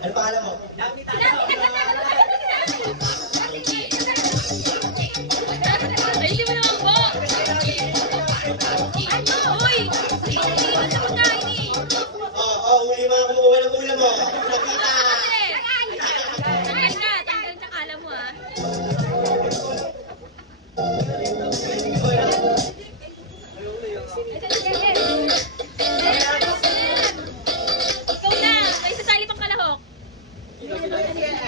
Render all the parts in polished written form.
Ano pangalan mo? Ay, hindi mo naman po. Ano? Uy! Iiwan sa pagkain eh. Oo, huli mga kumukuha ng ulam mo. Nakita! Tanggal ka. Tanggal sa kala mo ah. Ikaw na. May sasali pang kalahok. Bayo, magkain tayo.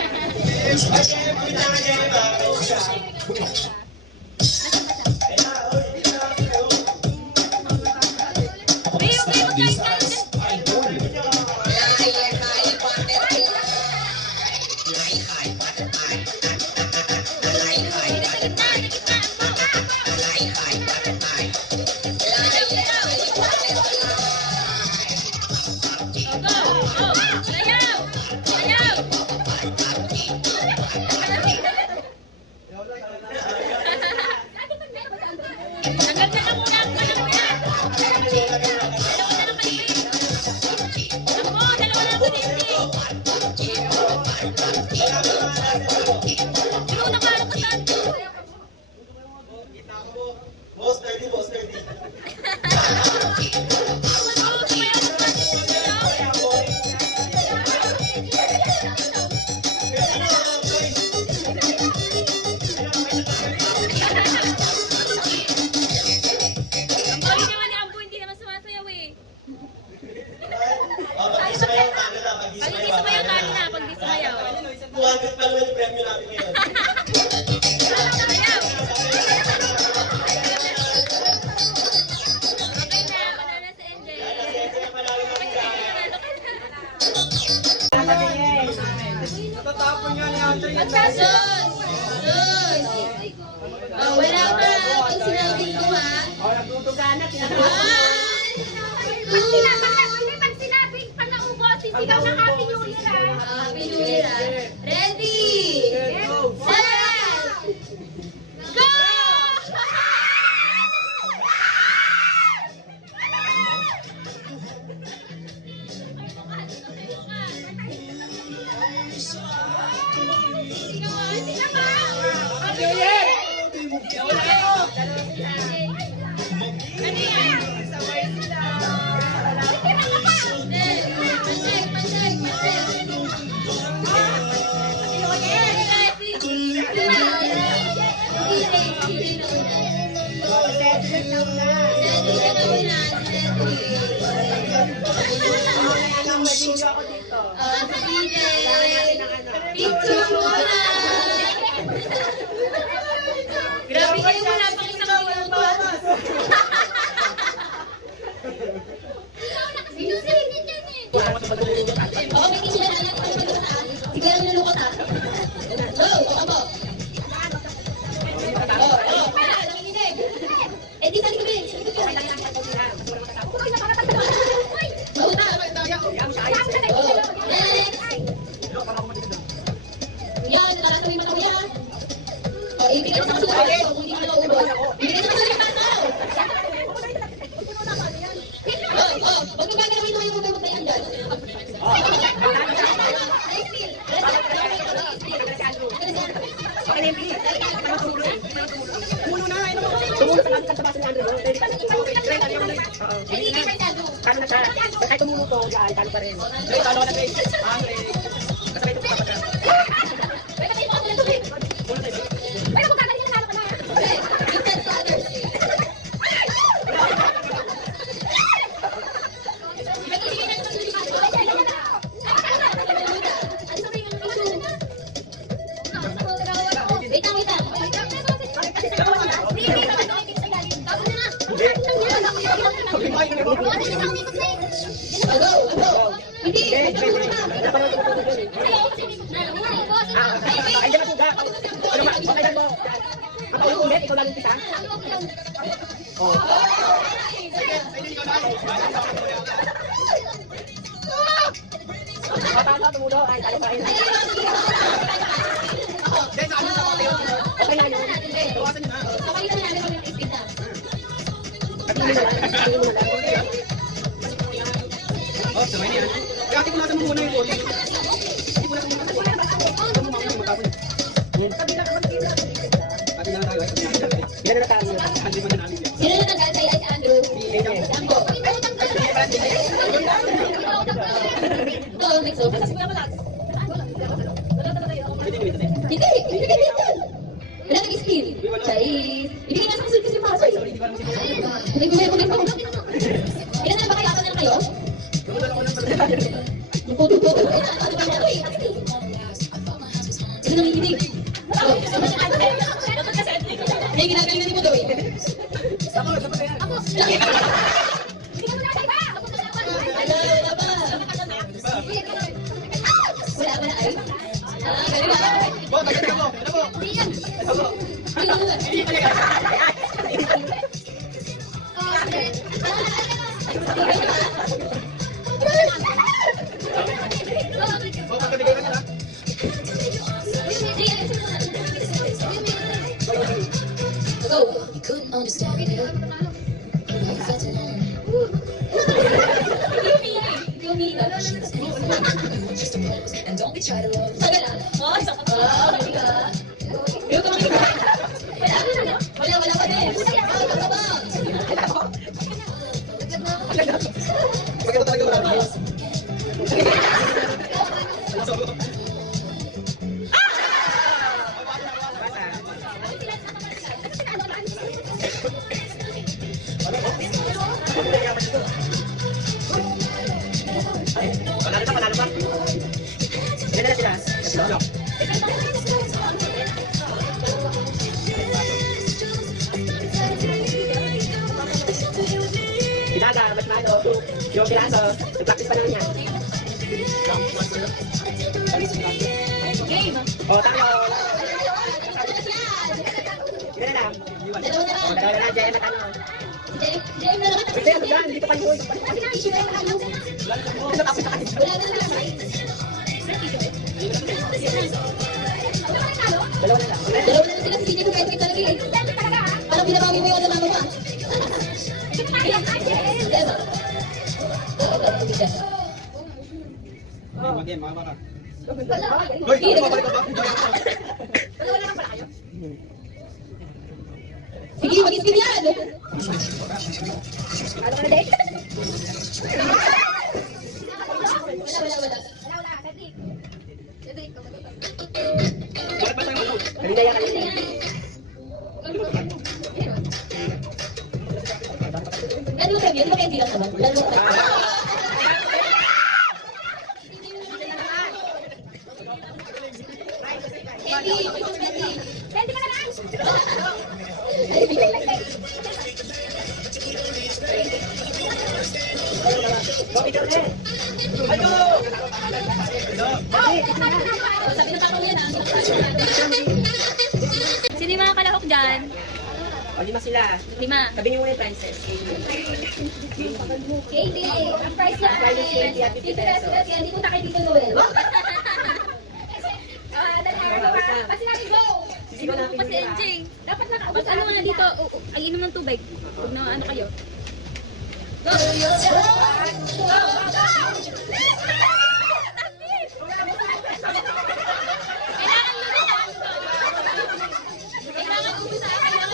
Boss 30, boss 30. Pag hindi sumayaw, tali na. Pag hindi sumayaw. 200 pa naman yung premyo natin ngayon. Sumayaw! Okay na, panalo si Angel. Natatapon nga ni Andre yung Magkasun! Oh, wala pa. Pag sinabi ko ha. nagtutuganat. Pag sinabing pag naubos, sisigaw ng Happy New Year ha. Happy New Year ha. Ready! Set! Go! Grabe kayo, wala pang isang minuto. Sinusulit yan eh. Oo, may kisya na lang. Sige lang nalukot ha. Go, ako. Eh, di sali kami. Yan, para sa mga kuya. O, ibigay sa mga kuya. Hindi mo naubos. Ibigay sa mga kuya. Huwag mo gagawin mo yung huwag na yan dyan. Puno na, ano mo? Tumulo sa langit sa tabasan ni Andre. Kano na siya? Kahit tumulo to, yan, kano pa rin. Grace, ano na Grace? Andre. Kasabay ito pa pa siya. Ikaw lang yung pisa? Oo. tumulo, ay tayo pa rin. Ay, Guys, sa amin sa konti yun. Okay na yun. Bawasan nyo na. okay na natin kung yung na. Patuloy na lang. Patuloy na lang. Oh, sabay niya. Kaya ati punasan mo muna yung konti. Ati punasan mo muna. Ito mo mamaya magkapon. Ati na lang tayo. Yan na tayo. Ati mo na namin yan. Sino na tanggal kay Andrew? Sambo. Ito, next over. Hindi. Wala nag-skill. Chay. Ibigay nga sa kasul kasi para sa'yo. Hindi ko meron ito. Ilan na ba kayo? Apat na kayo? Puto-puto. Ano ba na? Ito nang hindi. May ginagaling na mo daw eh. Ako. Hindi ka muna kayo ba? Wala ba? Wala ba na ay? Galing ba? Bo, tagal ka mo. Ano mo? Hindi yan. Ano mo? Hindi ka talaga. Bo, pagkatigaw ka nila. Go. Couldn't understand it. And don't be trying to love. Sagal ah. Oh, isa ka. Galing ka. Wala pa din. Pagkatigaw talaga marami. Panalo na, panalo pa. Ilan na sila? Pinaga, mas malo. Yung piraso, nag-practice pa naman yan. Game. O, tama. Ilan na lang? Dalawa na lang. O, dalawa na, Jem at ano. Game na lang. Wait, sa'yo, dyan, dito pa yun. Ano tapos na kayo? Wala na lang. Dalawa na lang. Dalawa na lang sila si CJ kung kahit talaga eh. Parang binabagi mo yung alam mo pa. Diba? Mag-game, mga baka. Wala. Hoy, bumabalik ka ba? Wala lang pala kayo. Sige, mag-skip yan! Ano ka na, Dave? Wala. Bakit ba tayo mag-out? Kanina yan. Ano sabi yun? Di ba kaya hindi lang naman? Lalo ka. Candy ka na lang! Ay, bigay lang tayo. Sabi na tao yan ah. Sino yung mga kalahok dyan? O, 5 sila. 5. Sabi niyo muna yung prices. Katie, ang price na ay 50 pesos. Hindi punta kay Tito Noel. Kasi natin go! Sisigaw natin Kasi yung NJ, dapat na kapag ano nga dito, ay inom ng tubig. Huwag na ano kayo. Go! Kailangan umisa, kailangan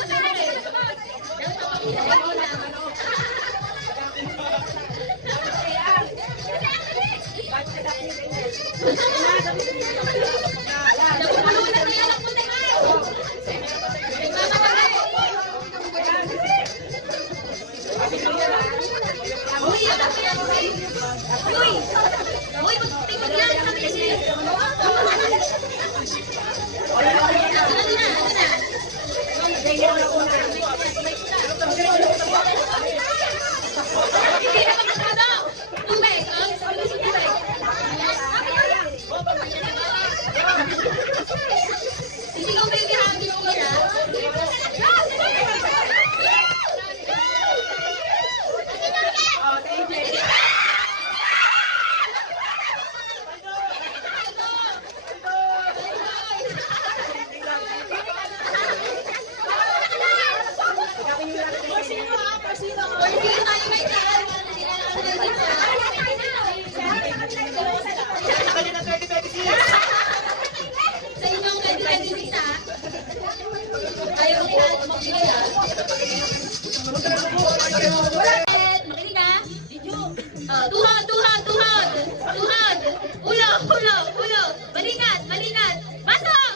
Tuhod, tuhod, tuhod. Tuhod. Ulo, ulo, ulo. Balikat, balikat. Pasok!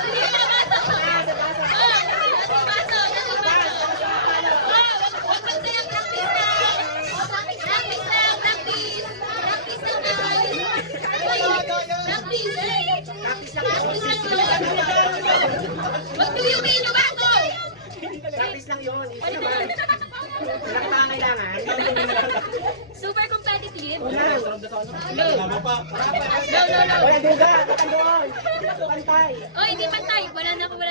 Balikat na, pasok! Oh, pasok, pasok, pasok, pasok. Oh, wag magsayang practice na. Practice lang, practice. Practice lang, guys. Practice, eh. Practice lang yun. Wag tuyukin yung bago. Practice lang yun. Ito naman. Malaki pa ang kailangan. Super competitive. Ulan. Tama pa. Wala duga. Takan doon. Pantay. Oh, hindi pantay. Wala na ako mic.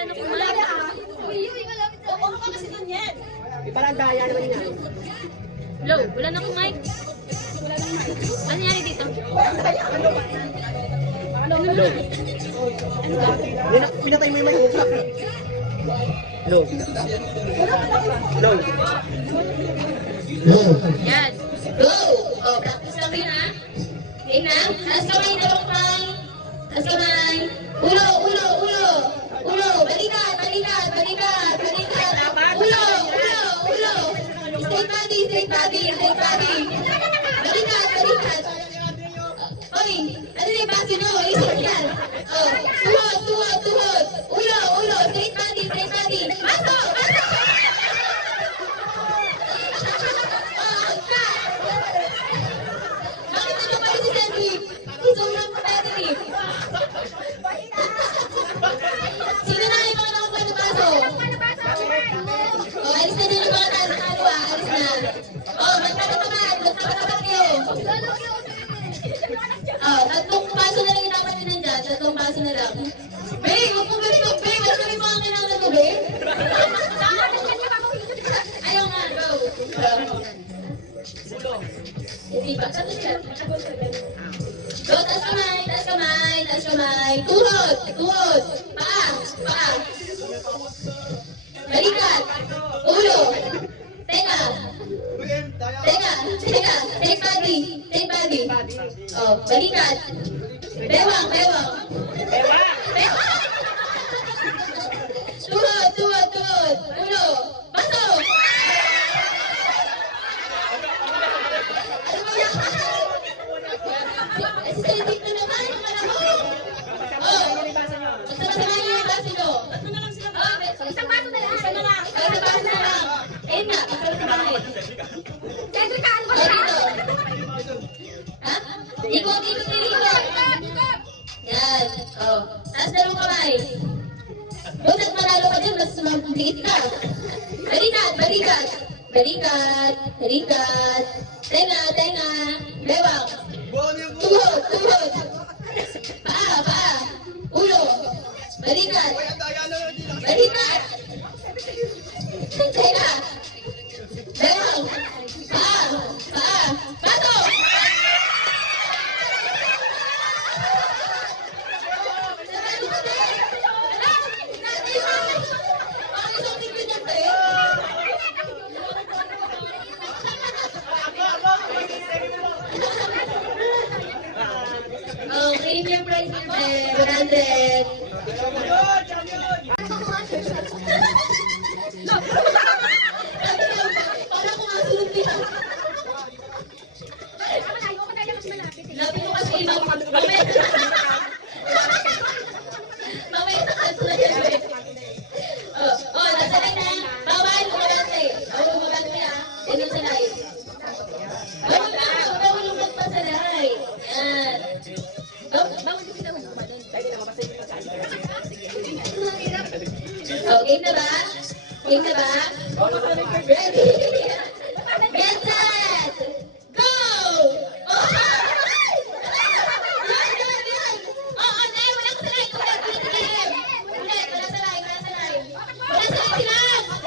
Oo, ka kasi dun yan. Ipalandaya naman niya. Low, wala na akong mic. Ano nangyari dito? Pinatay mo yung may utak. Low. Low. Yan. Go! Oh, practice lang yun, ha? Game na? Taas kamay, dalawang kamay. Taas kamay. Ulo, ulo, ulo. Ulo, balikat, balikat, balikat, balikat. Ulo, ulo, ulo. Straight body, straight body, straight body. Balikat, balikat. Oy, ano na yung basi mo? Isip yan. Oh, tuhod, tuhod, tuhod. Ulo, ulo, straight body, straight body. Pasok, pasok! Bakit ano pa si Sandy? Sobrang competitive. Sino na yung mga nakapagpaso? Oh, alis na din yung mga nakalo, alis na. Oh, magkakatapat, magkakatapat kayo. Oh, tatlong paso na lang yung dapat yun nandyan. Tatlong paso na lang. Babe, huwag mong ganito, babe. Wala kami mga kailangan mo, babe. Ayaw nga, go. Hindi ba? Saan sila? Go, taas kamay, taas kamay, taas kamay. Tuhod, tuhod. Paa, paa. Balikat. Ulo. Tenga. Tenga, tenga. Take body, take body. Oh, balikat. Bewang, bewang. Ewa. Bewang! Tuhod, tuhod, tuhod. Ulo. Pasok! Ano ba yan? Aesthetic na naman, akala mo. Oh, magsama-sama niyo yung basi nyo. Oh, isang baso na lang. Isang baso na lang. Ayun na, isang sa bahay. Pedro ka, ano ba dito? Ha? Ikot, ikot, ikot. Yan. Oh, taas dalawang kamay. Kung manalo ka dyan, mas mabilit ka. Balikat, balikat. Balikat, balikat. Tenga, tenga. Bewang. Tuhod, tuhod. Paa, paa. Ulo. Balikat. Balikat. Tenga. Bewang. Paa, paa. Pasok! Oh, premium price is 100. Parang kung masunod nila. Lapit mo kasi mamaya. Mamaya sa kaso na yan. Oh, nasa line na. Bawal, umagante. Oh, umagante ah. Ganun sa line. Bawal na, bawal yung magpasalay. Yan. Bawal yung sinawa. Oh, game na ba? Game na ba? Ready? Get set! Go! Oh! Yan! Oh, dahil wala ko sa line. Ulit, wala sa line. Wala sa line. Wala sa line sila!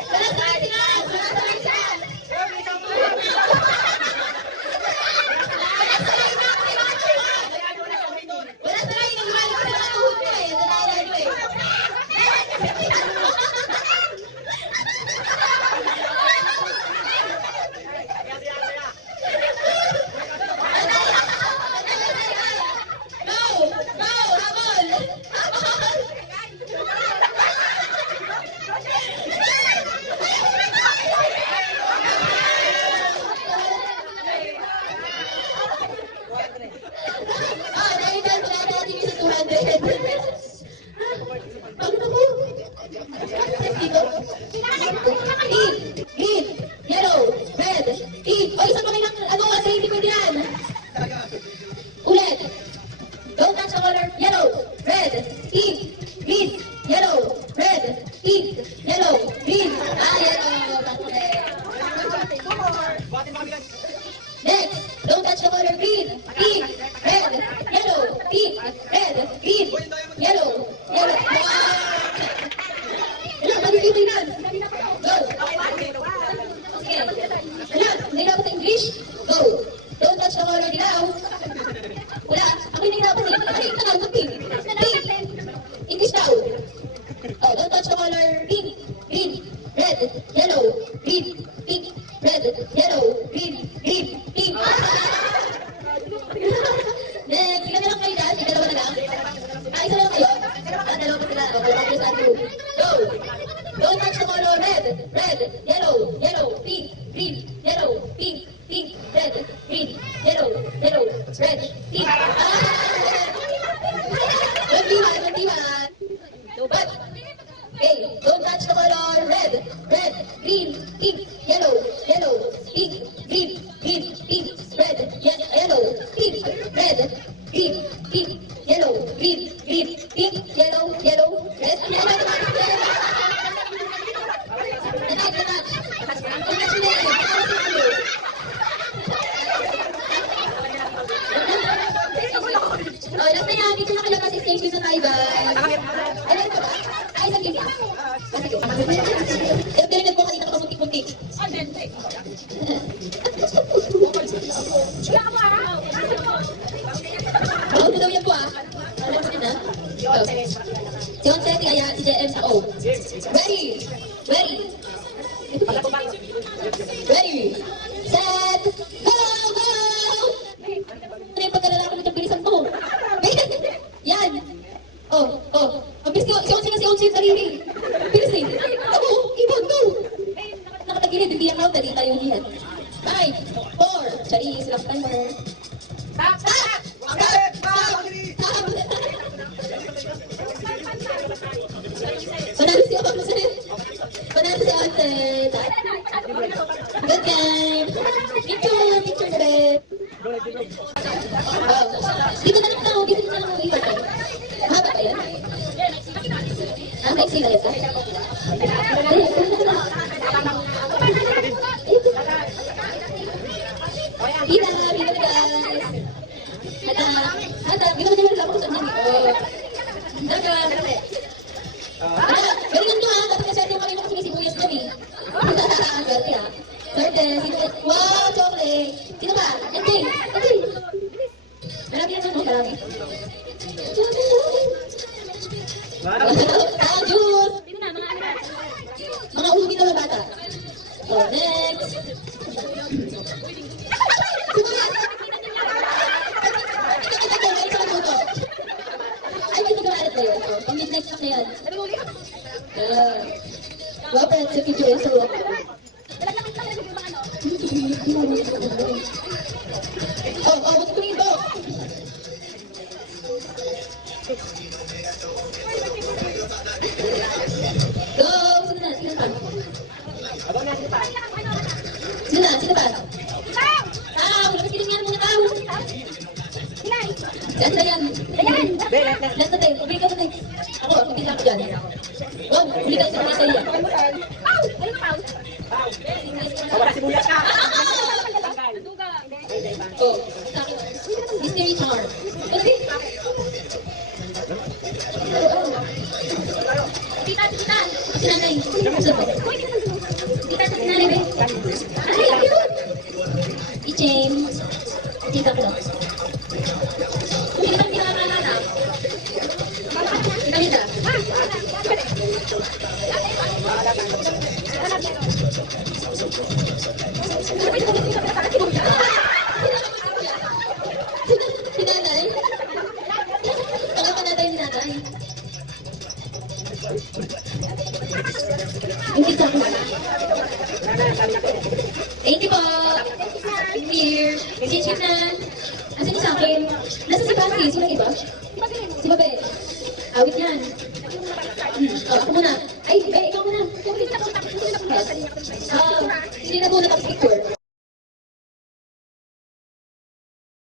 Wala sa line sila! Wala sa line sila! Wala sa line. Nagmali ko na tuhod ko eh. Sa line ko eh. pink, red, green, yellow, yellow. Wala, mag-iibig na. Go. Sige. Wala, hindi dapat sa English. Go. Don't touch the color dilaw. Wala, ako hindi dapat eh. Ay, tanong ko pink. Pink. English daw. Oh, don't touch the color pink, green, red, yellow, green, pink, red, yellow, green, green, pink. Next, ilan na lang kayo dyan? Dalawa na lang? Isa na lang kayo? Dalawa pa sila. Okay, focus on you. Go! Don't touch the color red, red, yellow, yellow, pink, green, yellow, pink, pink, red, green, yellow, yellow, red, pink. Magdiwan, magdiwan. But, okay, don't touch the color red, red, green, pink, yellow, yellow, pink, green, green, pink, red, yellow, pink, red, green, pink, yellow, green, green, pink, yellow, yellow, red, yellow. Oh, last na yan. Dito na kayo kasi stage dito tayo, guys. Ano ito ba? Ay, isang game. Ito din po kanina kapunti-punti. Oh, ito daw yan po ah. Alam mo na. Si Juan Seti, ayan, si JM sa O. Ready? Ready? Ready? Set! Go! Go! Ano yung pagkalala ko ng bilisan to? Yan! Oh, oh. Mabilis si Onsi na si Onsi yung sarili. Bilis eh. Ako, ibon, go! Nakatagilid, hindi ang out, dali tayo hihan. 5, 4, Charis, last timer. Stop! Stop! Stop! Stop! Panalo si Onsi. Panalo si Onsi. Good game. Picture, picture na rin. Dito na lang tao, dito na lang iwan. Haba ba yan? Ah, may sila ito. Pita, pita guys. Hata, gimana naman lang ako sa nini? Daga. Galingan nyo ha, kasi maswerte yung kanina kasi may sibuyas dyan eh. Swerte ha. Swerte, sibuyas. Wow, chocolate. Sino ba? Enjay, Enjay. Marami yan no? Marami. Ah, juice. Mga ulugin na mga bata. Oh, next. Ay, hindi ko maalit na yun. Pang-midnight na yan. Wow, pero sa picture yan sa ulo. Oh, what's going on? Go! Sino pa? Sino pa? Tao! Nakikinig yan mga tao! Yan na yan! Last na tayo! Ubig ka na tayo! Ako bila ko dyan! Wow! Uli tayo sa mga tayo! Wala si Buya ka. Oh! Mystery charm! Kasi! Kita! Si nanay! Kita sa nanay ba? Ay! Si James! Tita ko daw! Hindi naman pinakakalala! Kalita! Si nanay? Pangapan natin si nanay. Hindi sa ako. Thank you po. Here. Chichip na. Asan yung sa akin? Nasa si Francis? Sino iba? Si Babe. Awit yan. Oh, ako muna.